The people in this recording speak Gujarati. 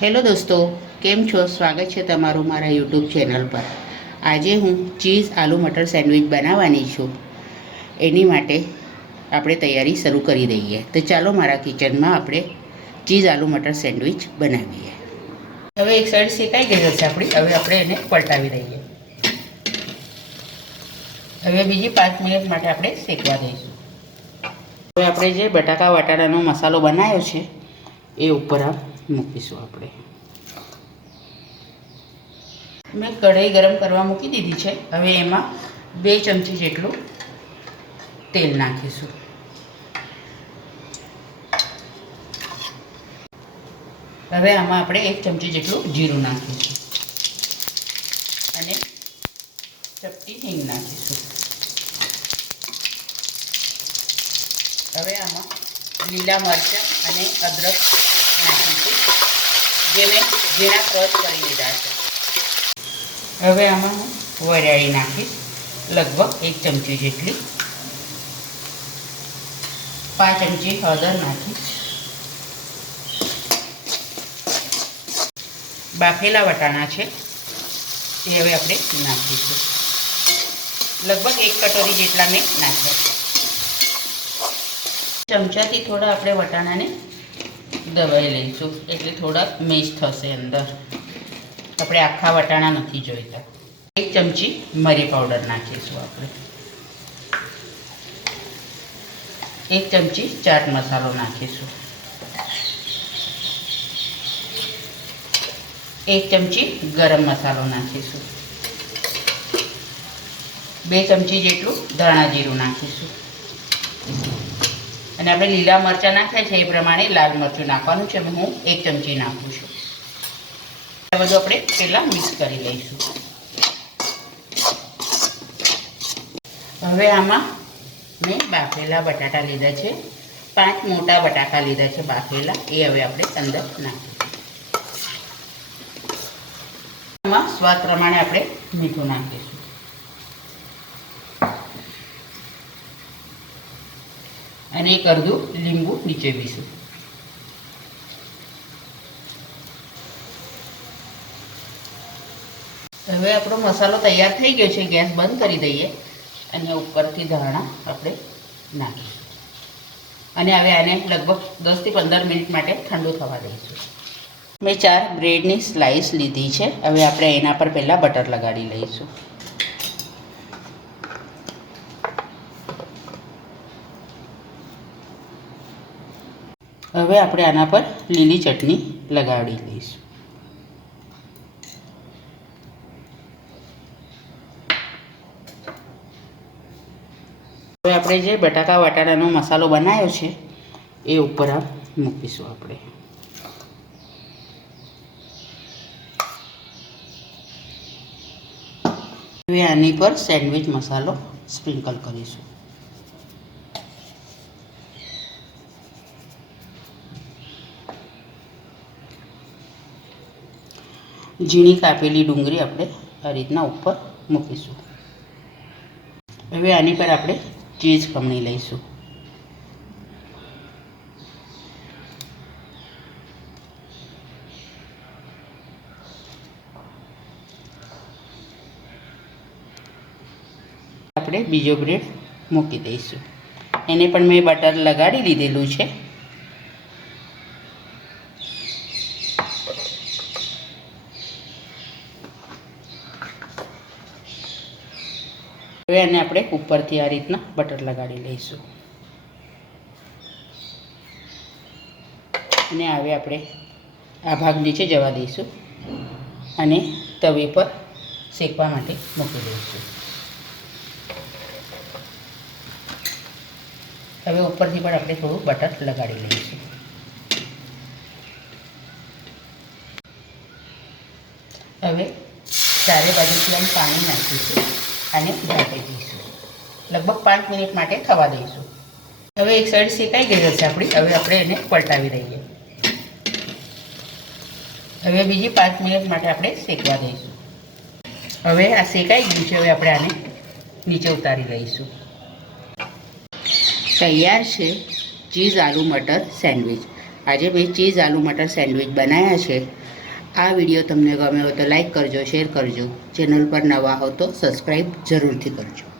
હેલો દોસ્તો, કેમ છો? સ્વાગત છે તમારું મારા યુટ્યુબ ચેનલ પર. આજે હું ચીઝ આલુ મટર સેન્ડવિચ બનાવવાની છું. એની માટે આપણે તૈયારી શરૂ કરી દઈએ. તો ચાલો મારા કિચનમાં આપણે ચીઝ આલુ મટર સેન્ડવિચ બનાવીએ. હવે એક સાઈડ શેકાઈ ગઈ હશે આપણી. હવે આપણે એને પલટાવી દઈએ. હવે બીજી 5 મિનિટ માટે આપણે શેકવા દઈશું. હવે આપણે જે બટાકા વાટાણાનો મસાલો બનાવ્યો છે એ ઉપર મૂકીશું આપણે. મેં કઢાઈ ગરમ કરવા મૂકી દીધી છે. હવે એમાં 2 ચમચી જેટલું તેલ નાખીશું. હવે આમાં આપણે 1 ચમચી જેટલું જીરું નાખીશું અને ચપટી હિંગ નાખીશું. હવે આમાં લીલા મરચાં અને અદરક નાખીશું, જે મેં ઝીણા ક્રશ કરી લીધા છે. હવે આમાં હું વરિયાળી નાખીશ, લગભગ 1 ચમચી જેટલી. 5 ચમચી હળદર નાખીશ. બાફેલા વટાણા છે એ હવે આપણે નાખીશું. લગભગ 1 કટોરી જેટલા મેં નાખ્યા છે. ચમચાથી થોડા આપણે વટાણાને દબાઈ લઈશું, એટલે થોડા મેશ થશે અંદર. આપણે આખા વટાણા નથી જોઈતા. 1 ચમચી મરી પાવડર નાખીશું આપણે. 1 ચમચી ચાટ મસાલો નાખીશું. 1 ચમચી ગરમ મસાલો નાખીશું. 2 ચમચી જેટલું ધાણા જીરું નાખીશું. અને આપણે લીલા મરચાં નાખ્યા છે એ પ્રમાણે લાલ મરચું નાખવાનું છે. હું 1 ચમચી નાખું છું. આ બધું આપણે પહેલાં મિક્સ કરી લઈશું. હવે આમાં મેં બાફેલા બટાટા લીધા છે. 5 મોટા બટાકા લીધા છે બાફેલા. એ હવે આપણે અંદર નાખીશું. આમાં સ્વાદ પ્રમાણે આપણે મીઠું નાખીશું અને એક અડધું લીંબુ નીચોવીશું. હવે આપણો મસાલો તૈયાર થઈ ગયો છે. ગેસ બંધ કરી દઈએ અને ઉપરથી ધાણા આપણે નાખીશું. અને હવે આને લગભગ 10 થી 15 મિનિટ માટે ઠંડુ થવા દઈશું. મેં 4 બ્રેડની સ્લાઇસ લીધી છે. હવે આપણે એના પર પહેલાં બટર લગાડી લઈશું. હવે આપણે આના પર લીલી ચટણી લગાડી લઈશું. હવે આપણે જે બટાકા વાટાણાનો મસાલો બનાવ્યો છે એ ઉપર મૂકીશું આપણે. હવે આની પર સેન્ડવિચ મસાલો સ્પ્રિંકલ કરીશું. ઝીણી કાપેલી ડુંગળી આપણે આ રીતના ઉપર મૂકીશું. હવે આની પર આપણે ચીઝ ખમણી લઈશું. આપણે બીજો બ્રેડ મૂકી દઈશું. એને પણ મેં બટર લગાડી લીધેલું છે. હવે એને આપણે ઉપરથી આ રીતના બટર લગાડી લઈશું. અને હવે આપણે આ ભાગ નીચે જવા દઈશું અને તવી પર શેકવા માટે મૂકી દઈશું. હવે ઉપરથી પણ આપણે થોડું બટર લગાડી લઈશું. હવે ચારે બાજુથી પાણી નાખીશું અને ઢાંકી દઈશું. લગભગ 5 મિનિટ માટે થવા દઈશું. હવે એક સાઈડ શેકાઈ ગઈ હશે આપણી. હવે આપણે એને પલટાવી દઈએ. હવે બીજી 5 મિનિટ માટે આપણે શેકવા દઈશું. હવે આ શેકાઈ ગયું છે. હવે આપણે આને નીચે ઉતારી લઈશું. તૈયાર છે ચીઝ આલુ મટર સેન્ડવિચ. આજે મેં ચીઝ આલુ મટર સેન્ડવિચ બનાવ્યા છે. આ વિડીયો તમને ગમ્યો હોય તો લાઈક કરજો, શેર કરજો. ચેનલ પર નવા હો તો સબસ્ક્રાઈબ જરૂરથી કરજો.